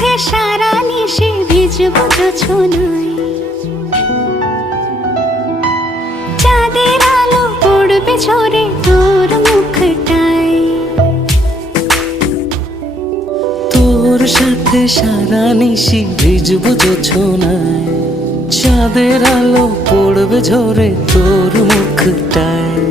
সাথে সারা নিশে ভিজবো জোছনায়। চাঁদের আলো পড়বে ঝরে তোর মুখটায়। তোর সাথে সারা নিশি ভিজবো জোছনায়। চাঁদের আলো পড়বে ঝরে তোর মুখটায়।